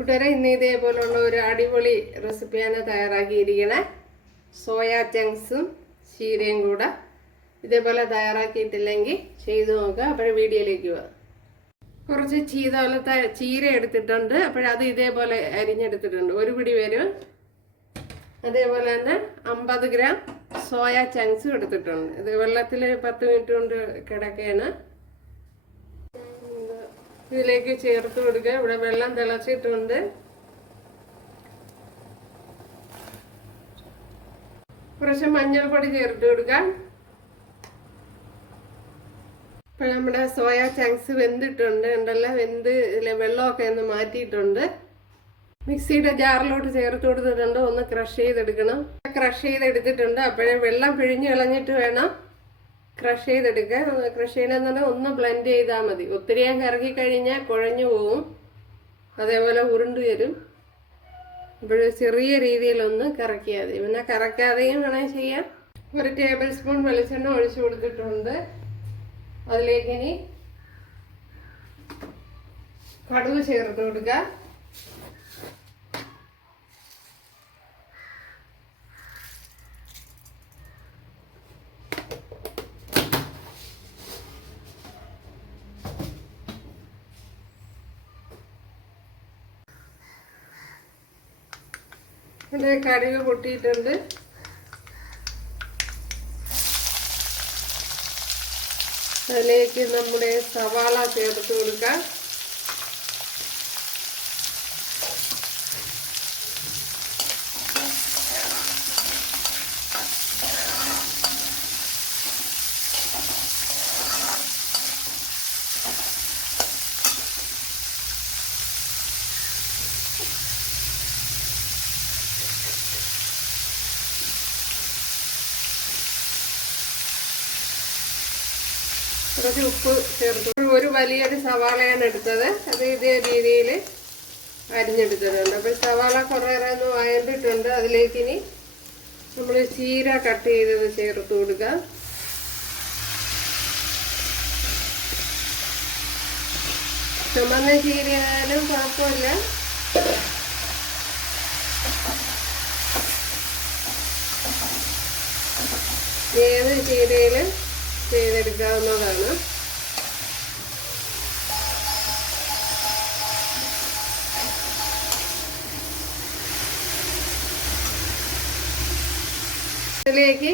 കൂട്ടുകാരെ, ഇന്ന് ഇതേപോലുള്ള ഒരു അടിപൊളി റെസിപ്പിയാണ് തയ്യാറാക്കിയിരിക്കണേ. സോയാ ചങ്ക്സും ചീരയും കൂടെ ഇതേപോലെ തയ്യാറാക്കിയിട്ടില്ലെങ്കിൽ ചെയ്തു നോക്കുക. അപ്പോൾ വീഡിയോയിലേക്ക് പോവാം. കുറച്ച് ചീര എടുത്തിട്ടുണ്ട്. അപ്പോഴത് ഇതേപോലെ അരിഞ്ഞെടുത്തിട്ടുണ്ട്. ഒരു പിടി വരും. അതേപോലെ തന്നെ 50 ഗ്രാം സോയാ ചങ്ക്സും എടുത്തിട്ടുണ്ട്. ഇത് വെള്ളത്തിൽ 10 മിനിറ്റ് കൊണ്ട് കിടക്കുകയാണ്. ഇതിലേക്ക് ചേർത്ത് കൊടുക്കുക. ഇവിടെ വെള്ളം തിളച്ചിട്ടുണ്ട്. കുറച്ച് മഞ്ഞൾപ്പൊടി ചേർത്ത് കൊടുക്കാം. ഇപ്പൊ നമ്മുടെ സോയാ ചങ്ക്സ് വെന്തിട്ടുണ്ട്. ഉണ്ടല്ലോ, വെന്ത് വെള്ളമൊക്കെ ഒന്ന് മാറ്റിയിട്ടുണ്ട്. മിക്സിയുടെ ജാറിലോട്ട് ചേർത്ത് കൊടുത്തിട്ടുണ്ട്. ഒന്ന് ക്രഷ് ചെയ്തെടുക്കണം. ക്രഷ് ചെയ്തെടുത്തിട്ടുണ്ട്. അപ്പോഴേ വെള്ളം പിഴിഞ്ഞ് കളഞ്ഞിട്ട് വേണം ക്രഷ് ചെയ്തെടുക്കാൻ. ക്രഷ് ചെയ്യണമെന്നുണ്ടെങ്കിൽ ഒന്ന് ബ്ലെൻഡ് ചെയ്താൽ മതി. ഒത്തിരി കറക്കി കഴിഞ്ഞാൽ കുഴഞ്ഞു പോവും, അതേപോലെ ഉരുണ്ട് വരും. അപ്പോൾ ചെറിയ രീതിയിലൊന്ന് കറക്കിയാൽ മതി. പിന്നെ കറക്കാതെയും വേണമെങ്കിൽ ചെയ്യാം. 1 ടേബിൾ സ്പൂൺ വെളിച്ചെണ്ണ ഒഴിച്ചു കൊടുത്തിട്ടുണ്ട്. അതിലേക്ക് ഇനി കടുക് ചേർത്ത് കൊടുക്കുക. ഇവിടെ കടുക് പൊട്ടിയിട്ടുണ്ട്. അതിലേക്ക് നമ്മുടെ സവാള ചേർത്ത് കൊടുക്കാം. കുറച്ച് ഉപ്പ് ചേർത്ത്. ഒരു വലിയൊരു സവാളയാണ് എടുത്തത്. അത് ഇതേ രീതിയിൽ അരിഞ്ഞെടുത്തിട്ടുണ്ട്. അപ്പോൾ സവാള കുറേ ഒന്ന് വഴണ്ടിട്ടുണ്ട്. അതിലേക്ക് ഇനി നമ്മൾ ചീര കട്ട് ചെയ്തത് ചേർത്ത് കൊടുക്കുക. ചുമന്ന ചീരയായാലും കുഴപ്പമില്ല. ഏത് ചീരയിലും ചെയ്തെടുക്കാവുന്നതാണ്. ഇതിലേക്ക്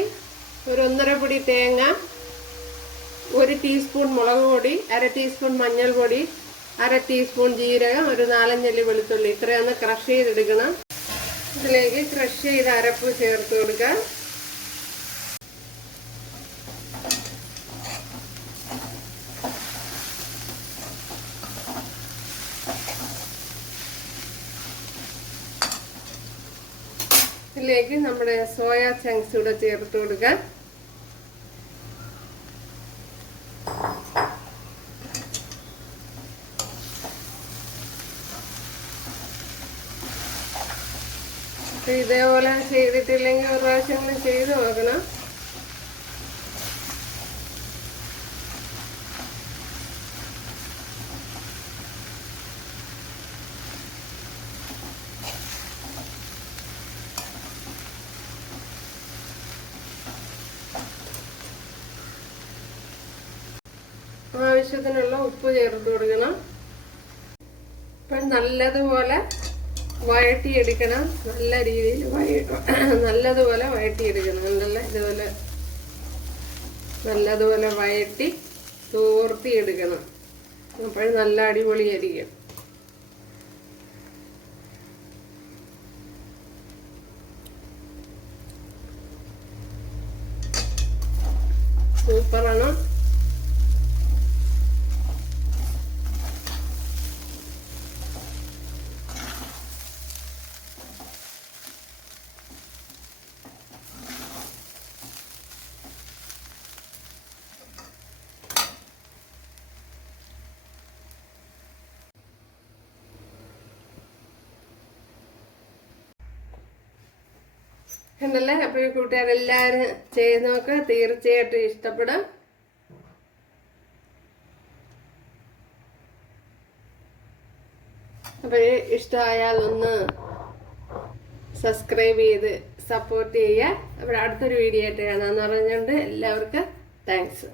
ഒരു 1.5 പിടി തേങ്ങ, 1 ടീസ്പൂൺ മുളക് പൊടി, 1/2 ടീസ്പൂൺ മഞ്ഞൾപ്പൊടി, 1/2 ടീസ്പൂൺ ജീരകം, ഒരു 4-5 അല്ലി വെളുത്തുള്ളി, ഇത്രയൊന്ന് ക്രഷ് ചെയ്തെടുക്കണം. ഇതിലേക്ക് ക്രഷ് ചെയ്ത അരപ്പ് ചേർത്ത് കൊടുക്കാം. ഇതിലേക്ക് നമ്മുടെ സോയാ ചങ്ക്സ് കൂടെ ചേർത്ത് കൊടുക്കാം. ഇതേപോലെ ചെയ്തിട്ടില്ലെങ്കിൽ ഒരു പ്രാവശ്യം ചെയ്ത് നോക്കണം. ആവശ്യത്തിനുള്ള ഉപ്പ് ചേർത്ത് കൊടുക്കണം. ഇപ്പം നല്ലതുപോലെ വഴട്ടിയെടുക്കണം. നല്ല രീതിയിൽ നല്ലതുപോലെ വഴട്ടിയെടുക്കണം. ഉണ്ടല്ലോ, ഇതുപോലെ നല്ലതുപോലെ വഴട്ടി തോർത്തിയെടുക്കണം. അപ്പോൾ നല്ല അടിപൊളിയായിരിക്കും. സൂപ്പറാണ്. ഉണ്ടല്ലേ. അപ്പോൾ ഈ കൂട്ടുകാരെല്ലാവരും ചെയ്ത് നോക്കുക. തീർച്ചയായിട്ടും ഇഷ്ടപ്പെടും. അപ്പോൾ ഇഷ്ടമായാൽ ഒന്ന് സബ്സ്ക്രൈബ് ചെയ്ത് സപ്പോർട്ട് ചെയ്യുക. അവിടെ അടുത്തൊരു വീഡിയോ ആയിട്ട് കാണാമെന്ന് പറഞ്ഞുകൊണ്ട് എല്ലാവർക്കും താങ്ക്സ്.